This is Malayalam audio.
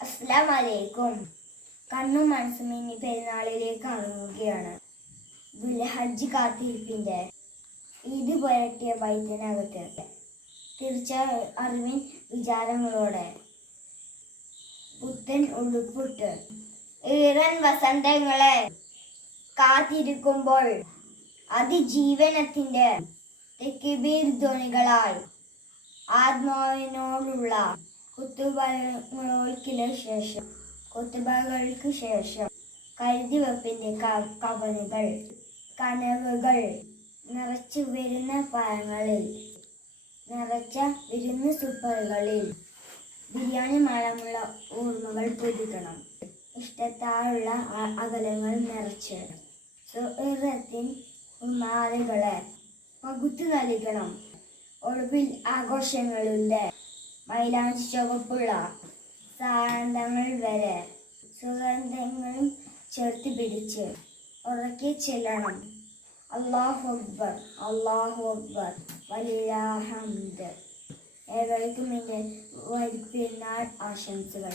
അസ്സലാം വലൈക്കും കണ്ണും മനസ്സും ഇനി പെരുന്നാളിലേക്ക് അണങ്ങുകയാണ്. ദുൽഹജ്ജ് കാത്തിരിപ്പിന്റെ ഈദ് പുരട്ടിയ വൈദ്യനകത്ത് തിരിച്ച അറിവിൻ വിചാരങ്ങളോടെ പുത്തൻ ഉടുപ്പിട്ട് ഈറൻ വസന്തങ്ങളെ കാത്തിരിക്കുമ്പോൾ അതിജീവനത്തിന്റെ തെക്കിബീർ ധ്വനികളാൽ ആത്മാവിനോടുള്ള കുത്തുബകൾക്ക് ശേഷം കുത്തുബകൾക്ക് ശേഷം കരുതിവെപ്പിന്റെ കവനുകൾ കനവുകൾ നിറച്ചു വരുന്ന പഴങ്ങളിൽ നിറച്ച വിരുന്ന് സൂപ്പറുകളിൽ ബിരിയാണി മാളമുള്ള ഓർമ്മകൾ പുതുക്കണം. ഇഷ്ടത്താലുള്ള അകലങ്ങൾ നിറച്ച് സുഹൃത്തിൻ ഉമാലകളെ പകുത്തു നൽകണം. ഒടുവിൽ ആഘോഷങ്ങളുടെ മൈലാഞ്ചി ചുവപ്പുള്ള സാന്തങ്ങൾ വരെ സുഗന്ധങ്ങളും ചേർത്ത് പിടിച്ച് ഉറക്കി ചെല്ലണം. അള്ളാഹു അക്ബർ അള്ളാഹു അക്ബർ. വലിയ ഏവർക്കും എന്റെ പെരുന്നാൾ ആശംസകൾ.